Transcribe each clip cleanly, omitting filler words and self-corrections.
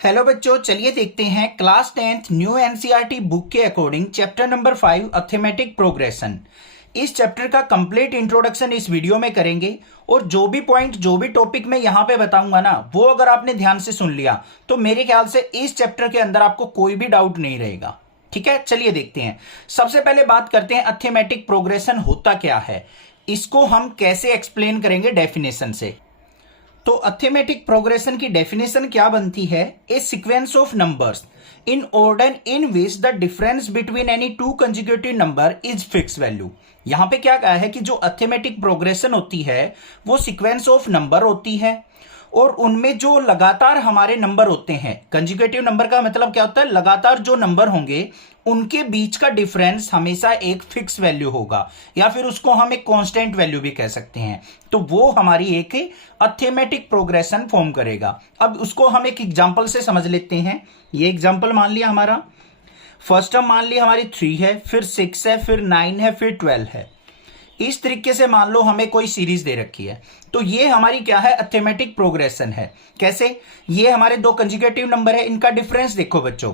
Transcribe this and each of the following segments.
Hello बच्चों, चलिए देखते हैं class 10th new NCERT book के according chapter number 5 arithmetic progression. इस चैप्टर का कंप्लीट इंट्रोडक्शन इस वीडियो में करेंगे और जो भी पॉइंट जो भी टॉपिक मैं यहां पे बताऊंगा ना, वो अगर आपने ध्यान से सुन लिया तो मेरे ख्याल से इस चैप्टर के अंदर आपको कोई भी डाउट नहीं रहेगा। ठीक है, चलिए देखते हैं। सबसे पहले बात करते हैं अर्थमेटिक प्रोग्रेशन होता क्या है, इसको हम कैसे एक्सप्लेन करेंगे डेफिनेशन से। तो अर्थमेटिक प्रोग्रेशन की डेफिनेशन क्या बनती है? A sequence of numbers in order in which the difference between any two consecutive number is fix value. यहां पे क्या कहा है कि जो अर्थमेटिक प्रोग्रेशन होती है वो सीक्वेंस ऑफ नंबर होती है और उनमें जो लगातार हमारे नंबर होते हैं, कंसेक्यूटिव नंबर का मतलब क्या होता है? लगातार जो नंबर होंगे उनके बीच का डिफरेंस हमेशा एक फिक्स वैल्यू होगा, या फिर उसको हम एक कांस्टेंट वैल्यू भी कह सकते हैं। तो वो हमारी एक अर्थमेटिक प्रोग्रेशन फॉर्म करेगा। अब उसको हम एक एग्जांपल से समझ लेते हैं। ये एग्जांपल मान लिया हमारा, फर्स्ट टर्म मान ली हमारी 3 है, फिर 6 है, फिर 9 है, फिर 12 है। इस तरीके से मान लो हमें कोई सीरीज दे रखी है, तो ये हमारी क्या है? अर्थमेटिक प्रोग्रेशन है। कैसे? ये हमारे दो कंसेक्यूटिव नंबर है, इनका डिफरेंस देखो बच्चों,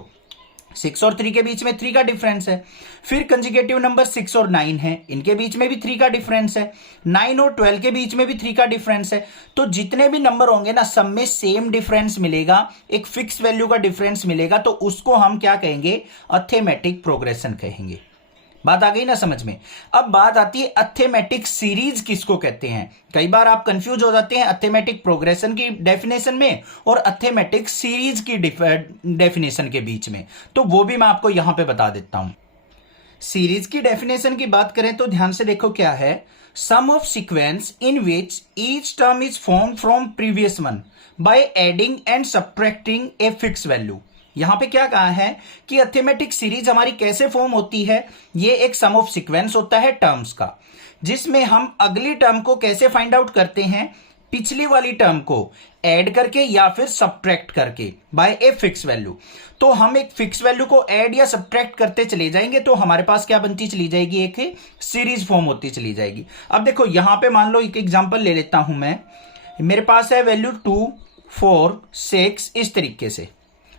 6 और 3 के बीच में 3 का डिफरेंस है। फिर कंसेक्यूटिव नंबर 6 और 9 है, इनके बीच में भी 3 का डिफरेंस है। 9 और 12 के बीच में भी 3 का डिफरेंस है। तो जितने भी नंबर होंगे ना, सब में सेम डिफरेंस मिलेगा, एक फिक्स वैल्यू का डिफरेंस मिलेगा। तो उसको हम क्या कहेंगे? अर्थमेटिक प्रोग्रेशन कहेंगे। बात आ गई ना समझ में? अब बात आती है अर्थमेटिक सीरीज किसको कहते हैं। कई बार आप कंफ्यूज हो जाते हैं अर्थमेटिक प्रोग्रेशन की डेफिनेशन में और अर्थमेटिक सीरीज की डेफिनेशन के बीच में, तो वो भी मैं आपको यहां पे बता देता हूं। सीरीज की डेफिनेशन की बात करें तो ध्यान से देखो क्या है। Sum of sequence in which each term is form from previous one by adding and subtracting a fix value. यहां पे क्या कहा है कि अर्थमेटिक सीरीज हमारी कैसे फॉर्म होती है? ये एक सम ऑफ सीक्वेंस होता है टर्म्स का, जिसमें हम अगली टर्म को कैसे फाइंड आउट करते हैं? पिछली वाली टर्म को ऐड करके या फिर सब्ट्रैक्ट करके बाय ए फिक्स वैल्यू। तो हम एक फिक्स वैल्यू को ऐड या सब्ट्रैक्ट करते चले जाएंगे तो हमारे पास क्या बनती चली जाएगी? एक सीरीज फॉर्म होती चली जाएगी। अब देखो यहां पे मान लो एक एग्जांपल ले लेता हूं मैं। मेरे पास है वैल्यू 2, 4, 6 इस तरीके से।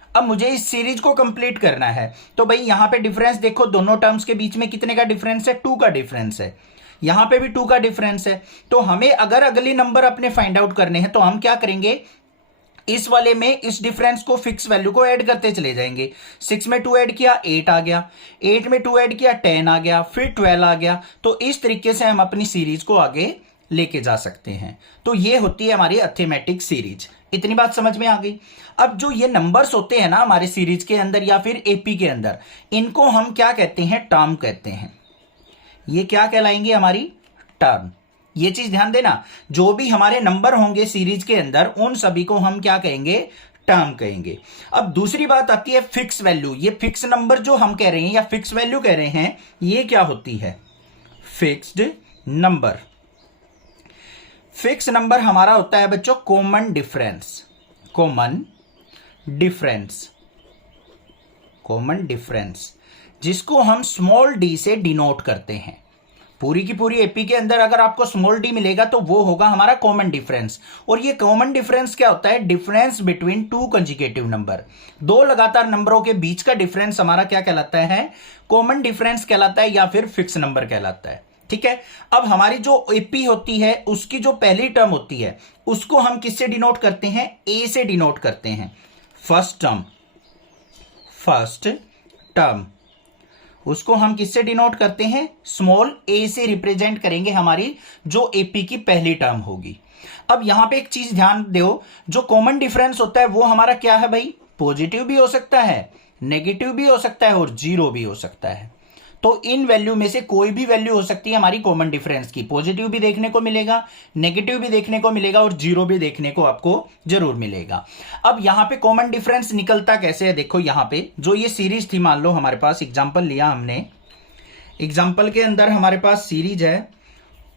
अब मुझे इस सीरीज को कंप्लीट करना है, तो भाई यहां पे डिफरेंस देखो, दोनों टर्म्स के बीच में कितने का डिफरेंस है? 2 का डिफरेंस है। यहां पे भी 2 का डिफरेंस है। तो हमें अगर अगली नंबर अपने फाइंड आउट करने हैं तो हम क्या करेंगे? इस वाले में इस डिफरेंस को, फिक्स वैल्यू को ऐड करते चले जाएंगे। 6 में 2 ऐड किया, 8 आ गया। 8 में 2 ऐड किया, 10 आ गया। फिर 12 आ गया। तो इस तरीके से हम अपनी सीरीज को आगे लेके जा सकते हैं। तो ये होती है हमारी अर्थमेटिक सीरीज। इतनी बात समझ में आ गई। अब जो ये नंबर्स होते हैं ना हमारे सीरीज के अंदर या फिर एपी के अंदर, इनको हम क्या कहते हैं? टर्म कहते हैं। ये क्या कहलाएंगे? हमारी टर्म। ये चीज ध्यान देना, जो भी हमारे नंबर होंगे सीरीज के अंदर उन सभी को हम क्या कहेंगे? टर्म कहेंगे। अब दूसरी बात आती है फिक्स वैल्यू। ये फिक्स नंबर जो हम कह रहे हैं या फिक्स वैल्यू कह रहे हैं, ये क्या होती है? Fixed number. फिक्स नंबर हमारा होता है बच्चों common difference. Common difference, common difference, जिसको हम स्मॉल डी से डिनोट करते हैं। पूरी की पूरी एपी के अंदर अगर आपको स्मॉल डी मिलेगा तो वो होगा हमारा कॉमन डिफरेंस। और ये कॉमन डिफरेंस क्या होता है? Difference between two consecutive number. दो लगातार नंबरों के बीच का डिफरेंस हमारा क्या कहलाता है? कॉमन डिफरेंस कहलाता है या फिर फिक्स नंबर कहलाता है। ठीक है। अब हमारी जो एपी होती है उसकी जो पहली टर्म होती है उसको हम किससे डिनोट करते हैं? ए से डिनोट करते हैं। फर्स्ट टर्म, फर्स्ट टर्म, उसको हम किससे डिनोट करते हैं? स्मॉल ए से रिप्रेजेंट करेंगे हमारी जो एपी की पहली टर्म होगी। अब यहां पे एक चीज ध्यान दो, जो कॉमन डिफरेंस होता है वो हमारा क्या है भाई? पॉजिटिव भी हो सकता है, नेगेटिव भी हो सकता है और जीरो भी हो सकता है। तो इन वैल्यू में से कोई भी वैल्यू हो सकती है हमारी कॉमन डिफरेंस की। पॉजिटिव भी देखने को मिलेगा, नेगेटिव भी देखने को मिलेगा और जीरो भी देखने को आपको जरूर मिलेगा। अब यहां पे कॉमन डिफरेंस निकलता कैसे है? देखो यहां पे जो ये सीरीज थी, मान लो हमारे पास एग्जांपल लिया हमने, एग्जांपल के अंदर हमारे पास सीरीज है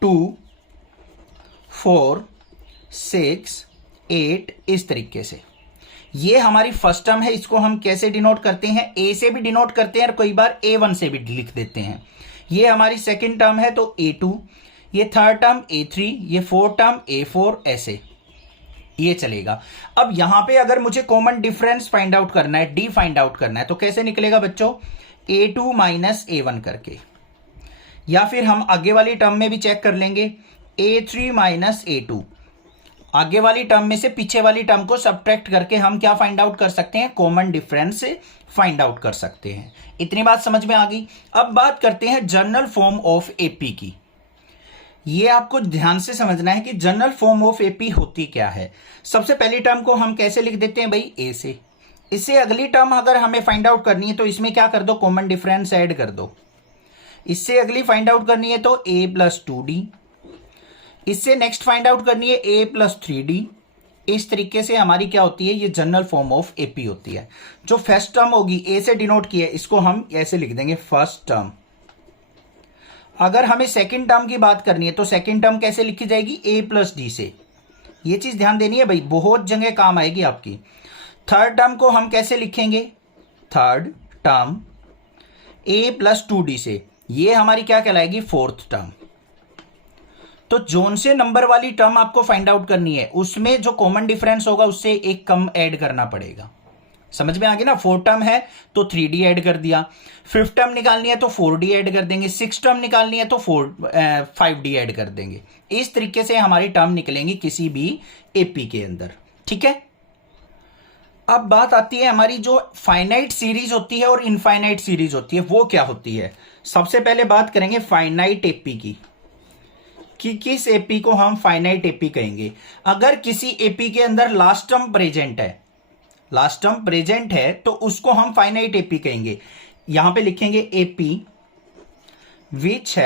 2, 4, 6, 8 इस तरीके से। ये हमारी फर्स्ट टर्म है, इसको हम कैसे डिनोट करते हैं? ए से भी डिनोट करते हैं और कई बार A1 से भी लिख देते हैं। ये हमारी सेकंड टर्म है तो A2, ये थर्ड टर्म A3, ये फोर्थ टर्म A4, ऐसे। ये चलेगा। अब यहां पे अगर मुझे कॉमन डिफरेंस फाइंड आउट करना है, डी फाइंड आउट करना है, तो कैसे निकलेगा बच्चों, a2 माइनस a1 करके, या फिर हम आगे वाली टर्म में भी चेक कर लेंगे, a3 माइनस a2। आगे वाली टर्म में से पीछे वाली टर्म को सब्ट्रैक्ट करके हम क्या फाइंड आउट कर सकते हैं, कॉमन डिफरेंस फाइंड आउट कर सकते हैं। इतनी बात समझ में आ गई। अब बात करते हैं जनरल फॉर्म ऑफ एपी की। ये आपको ध्यान से समझना है कि जनरल फॉर्म ऑफ एपी होती क्या है। सबसे पहली टर्म को हम कैसे लिख देते हैं भाई, ए से। इससे अगली टर्म अगर हमें फाइंड आउट करनी है तो इसमें क्या कर दो, कॉमन डिफरेंस ऐड कर दो। इससे अगली फाइंड आउट करनी है तो a प्लस 2d। इससे नेक्स्ट फाइंड आउट करनी है a प्लस 3d। इस तरीके से हमारी क्या होती है, ये जनरल फॉर्म ऑफ एपी होती है। जो फर्स्ट टर्म होगी a से डिनोट की है, इसको हम ऐसे लिख देंगे फर्स्ट टर्म। अगर हमें सेकंड टर्म की बात करनी है तो सेकंड टर्म कैसे लिखी जाएगी, a प्लस डी से। ये चीज ध्यान देनी है भाई, बहुत जगह काम आएगी आपकी। थर्ड टर्म को हम कैसे लिखेंगे, third term a plus 2d से। ये हमारी क्या कहलाएगी, फोर्थ टर्म। तो जोन से नंबर वाली टर्म आपको फाइंड आउट करनी है, उसमें जो कॉमन डिफरेंस होगा उससे एक कम ऐड करना पड़ेगा। समझ में आ गया ना, फोर्थ टर्म है तो 3d ऐड कर दिया, फिफ्थ टर्म निकालनी है तो 4d ऐड कर देंगे, सिक्स टर्म निकालनी है तो 5d ऐड कर देंगे। इस तरीके से हमारी टर्म निकलेंगी किसी भी एपी के अंदर। ठीक है। अब बात आती है हमारी जो फाइनाइट सीरीज होती है और इनफाइनाइट सीरीज होती है, वो क्या होती है। सबसे पहले बात करेंगे फाइनाइट एपी की, कि किस एपी को हम फाइनाइट एपी कहेंगे। अगर किसी एपी के अंदर लास्ट टर्म प्रेजेंट है, लास्ट टर्म प्रेजेंट है तो उसको हम फाइनाइट एपी कहेंगे। यहां पे लिखेंगे AP which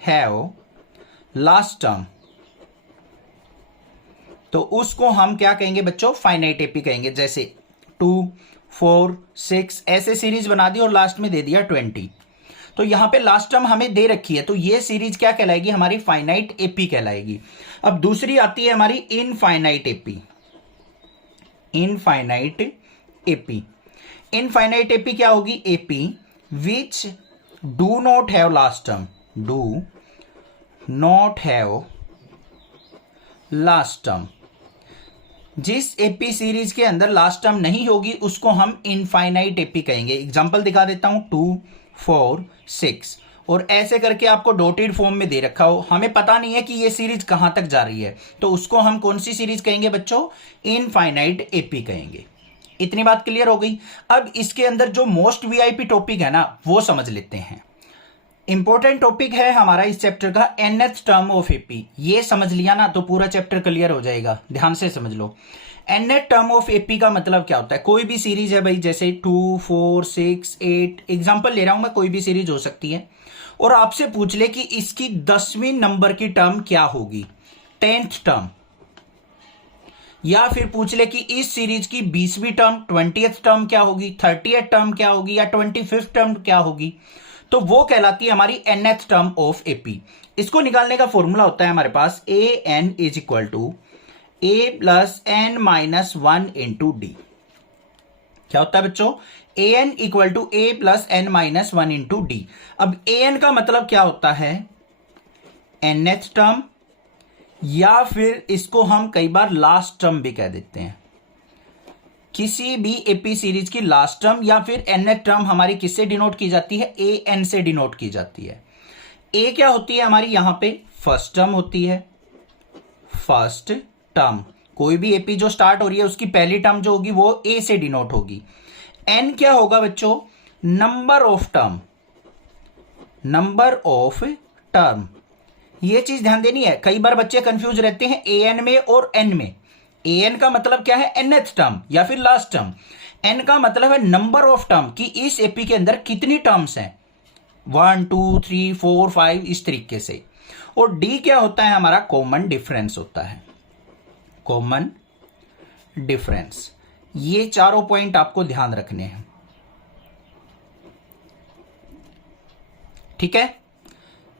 have last term, तो उसको हम क्या कहेंगे बच्चों, फाइनाइट एपी कहेंगे। जैसे 2, 4, 6 ऐसे सीरीज बना दी और लास्ट में दे दिया 20। तो यहां पे लास्ट टर्म हमें दे रखी है, तो ये सीरीज क्या कहलाएगी, हमारी फाइनाइट एपी कहलाएगी। अब दूसरी आती है हमारी infinite AP. Infinite AP, infinite AP क्या होगी, AP which do not have last term, do not have last term. जिस एपी सीरीज के अंदर लास्ट टर्म नहीं होगी उसको हम इनफाइनाइट एपी कहेंगे। एग्जांपल दिखा देता हूं, 2, 4, 6 और ऐसे करके आपको डॉटेड फॉर्म में दे रखा हो, हमें पता नहीं है कि ये सीरीज कहां तक जा रही है, तो उसको हम कौन सी सीरीज कहेंगे बच्चों, इनफाइनाइट एपी कहेंगे। इतनी बात क्लियर हो गई। अब इसके अंदर जो मोस्ट वीआईपी टॉपिक है ना, वो समझ लेते हैं। इंपॉर्टेंट टॉपिक है हमारा इस चैप्टर का nth टर्म ऑफ एपी। ये समझ लिया ना तो पूरा चैप्टर क्लियर हो जाएगा, ध्यान से समझ लो। nth टर्म ऑफ एपी का मतलब क्या होता है, कोई भी सीरीज है भाई, जैसे 2, 4, 6, 8 एग्जांपल ले रहा हूं मैं, कोई भी सीरीज हो सकती है, और आपसे पूछ ले कि इसकी 10वीं नंबर की टर्म क्या होगी, 10th टर्म, या फिर पूछ ले कि इस सीरीज की 20वीं टर्म, 20th टर्म क्या होगी, 30th टर्म क्या होगी, या 25th टर्म क्या होगी, तो वो कहलाती है हमारी nth टर्म ऑफ एपी। इसको निकालने का फॉर्मूला होता है हमारे पास an is equal to a plus n minus 1 into d. क्या होता है बच्चों, an equal to a plus n minus 1 into d. अब an का मतलब क्या होता है, nth टर्म, या फिर इसको हम कई बार लास्ट टर्म भी कह देते हैं। किसी भी एपी सीरीज की लास्ट टर्म या फिर nth टर्म हमारी किससे डिनोट की जाती है, an से डिनोट की जाती है। a क्या होती है हमारी, यहां पे फर्स्ट टर्म होती है, फर्स्ट टर्म। कोई भी एपी जो स्टार्ट हो रही है उसकी पहली टर्म जो होगी वो a से डिनोट होगी। n क्या होगा बच्चों, number of term, number of term. ये चीज ध्यान देनी है, कई बार बच्चे कंफ्यूज रहते हैं an में और n में। an का मतलब क्या है, nth टर्म या फिर लास्ट टर्म। n का मतलब है नंबर ऑफ टर्म, कि इस एपी के अंदर कितनी टर्म्स हैं, 1, 2, 3, 4, 5 इस तरीके से। और d क्या होता है हमारा, कॉमन डिफरेंस होता है, कॉमन डिफरेंस। ये चारों पॉइंट आपको ध्यान रखने हैं। ठीक है,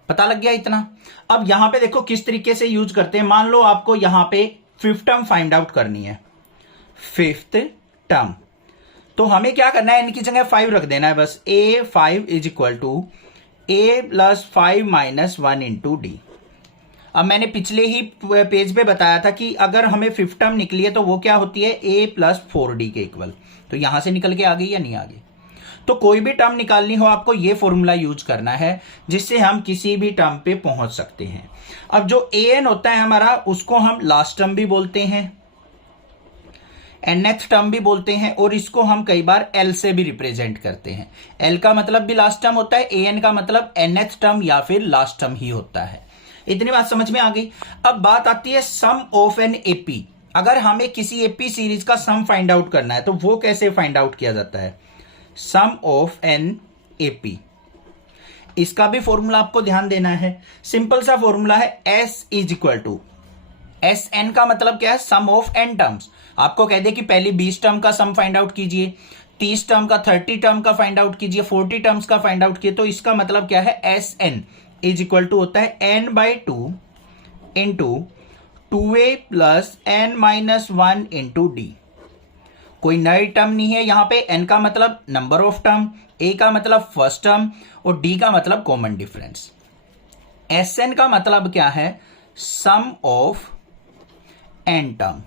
पता लग गया इतना। अब यहां पे देखो किस तरीके से यूज करते हैं। मान लो आपको यहां पे फिफ्थ टर्म फाइंड आउट करनी है, फिफ्थ टर्म, तो हमें क्या करना है, इनकी जगह 5 रख देना है बस। a5 is equal to a plus 5 minus 1 into d. अब मैंने पिछले ही पेज पे बताया था कि अगर हमें फिफ्थ टर्म निकली है तो वो क्या होती है, a प्लस 4d के इक्वल। तो यहां से निकल के आ गई या नहीं आ गई। तो कोई भी टर्म निकालनी हो आपको ये फॉर्मूला यूज करना है, जिससे हम किसी भी टर्म पे पहुंच सकते हैं। अब जो an होता है हमारा, उसको हम लास्ट टर्म भी बोलते हैं, nth टर्म भी बोलते हैं, और इसको हम कई बार l से भी रिप्रेजेंट करते हैं। l का मतलब भी लास्ट टर्म होता है, an का मतलब nth टर्म या फिर लास्ट टर्म ही होता है। इतनी बात समझ में आ गई। अब बात आती है सम ऑफ एन एपी। अगर हमें किसी एपी सीरीज का सम फाइंड आउट करना है तो वो कैसे फाइंड आउट किया जाता है, सम ऑफ एन एपी। इसका भी फॉर्मूला आपको ध्यान देना है, सिंपल सा फॉर्मूला है, s is equal to s n का मतलब क्या है, सम ऑफ एन टर्म्स। आपको कह दे कि पहली 20 टर्म का सम फाइंड आउट कीजिए, 30 टर्म का, 30 टर्म का फाइंड आउट कीजिए, 40 टर्म्स का फाइंड आउट कीजिए, तो इसका मतलब क्या है, s n is equal to होता है n/2 into 2a plus n-1 into D. कोई नई टर्म नहीं है यहां पे, n का मतलब नंबर ऑफ टर्म, a का मतलब फर्स्ट टर्म, और d का मतलब कॉमन डिफरेंस। Sn का मतलब क्या है, सम ऑफ n टर्म।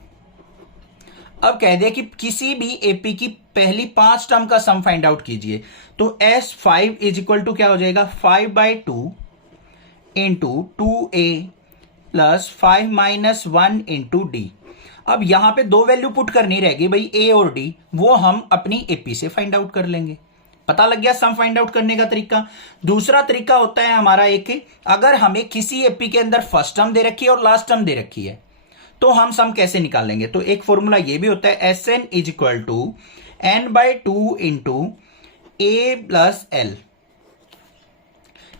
अब कह दे कि किसी भी एपी की पहली 5 टर्म का सम फाइंड आउट कीजिए, तो S5 इज इक्वल टू क्या हो जाएगा, 5/2 into 2a plus 5-1 into d. अब यहां पे दो वैल्यू पुट करनी रहेगी भाई, a और d, वो हम अपनी एपी से फाइंड आउट कर लेंगे। पता लग गया सम फाइंड आउट करने का तरीका। दूसरा तरीका होता है हमारा एक, अगर हमें किसी एपी के अंदर फर्स्ट टर्म दे रखी है और लास्ट टर्म दे रखी है, तो हम सम कैसे निकालेंगे। तो एक फॉर्मूला ये भी होता है, Sn is equal to n/2 into a plus l,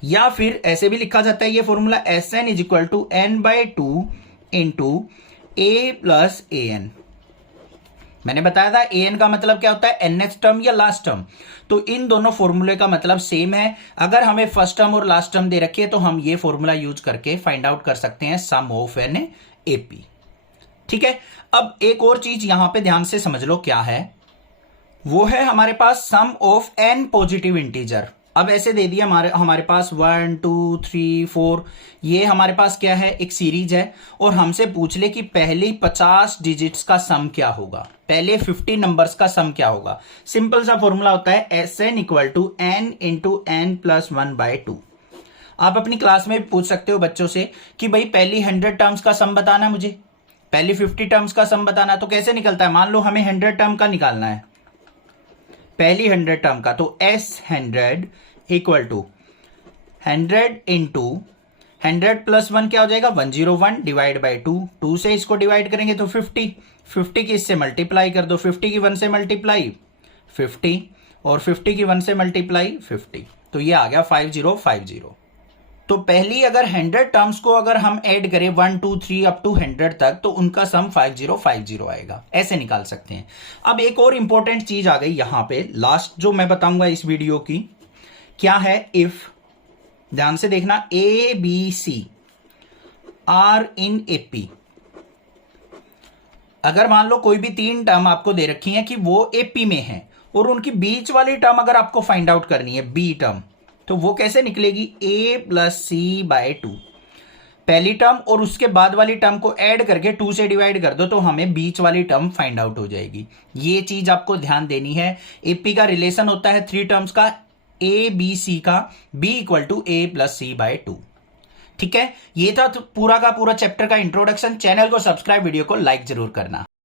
या फिर ऐसे भी लिखा जाता है ये formula, Sn is equal to n/2 into a plus an। मैंने बताया था an का मतलब क्या होता है, nth टर्म या लास्ट टर्म। तो इन दोनों फॉर्मूले का मतलब सेम है। अगर हमें फर्स्ट टर्म और लास्ट टर्म दे रखी है तो हम ये फॉर्मूला यूज करके फाइंड आउट कर सकते हैं सम ऑफ एन एपी। ठीक है। अब एक और चीज यहां पे ध्यान से समझ लो क्या है, वो है हमारे पास सम ऑफ एन पॉजिटिव इंटीजर। अब ऐसे दे दिया हमारे पास 1 2 3 4, ये हमारे पास क्या है, एक सीरीज है, और हमसे पूछ ले कि पहली 50 डिजिट्स का सम क्या होगा, पहले 50 नंबर्स का सम क्या होगा। सिंपल सा फॉर्मूला होता है Sn equal to n into n plus 1/2। आप अपनी क्लास में भी पूछ सकते हो बच्चों से कि भाई पहली 100 टर्म्स का सम बताना, मुझे पहली 50 टर्म्स का सम बताना। तो कैसे निकलता है, मान लो हमें 100 टर्म का निकालना है, पहली 100 टर्म का, तो S100 equal to 100 into 100 plus 1 क्या हो जाएगा, 101 डिवाइड बाई 2, 2 से इसको डिवाइड करेंगे तो 50, 50 की इससे मल्टीप्लाई कर दो, 50 की 1 से मल्टीप्लाई 50, और 50 की 1 से मल्टीप्लाई 50, तो ये आ गया 5050। तो पहली अगर 100 टर्म्स को अगर हम ऐड करें 1 2 3 अप टू 100 तक, तो उनका सम 5050 आएगा। ऐसे निकाल सकते हैं। अब एक और इंपॉर्टेंट चीज आ गई यहां पे, लास्ट जो मैं बताऊंगा इस वीडियो की, क्या है, इफ, ध्यान से देखना, a b c are in AP. अगर मान लो कोई भी 3 टर्म आपको दे रखी हैं कि वो एपी में है, और उनकी बीच वाली टर्म अगर आपको फाइंड आउट करनी है, बी टर्म, तो वो कैसे निकलेगी, a प्लस c/2, पहली टर्म और उसके बाद वाली टर्म को ऐड करके 2 से डिवाइड कर दो, तो हमें बीच वाली टर्म फाइंड आउट हो जाएगी। ये चीज आपको ध्यान देनी है। एपी का रिलेशन होता है 3 टर्म्स का, a b c का, b equal to a plus c/2। ठीक है, ये था पूरा का पूरा चैप्टर का इंट्रोडक्शन। चैनल को सब्सक्राइब, वीडियो को लाइक जरूर करना।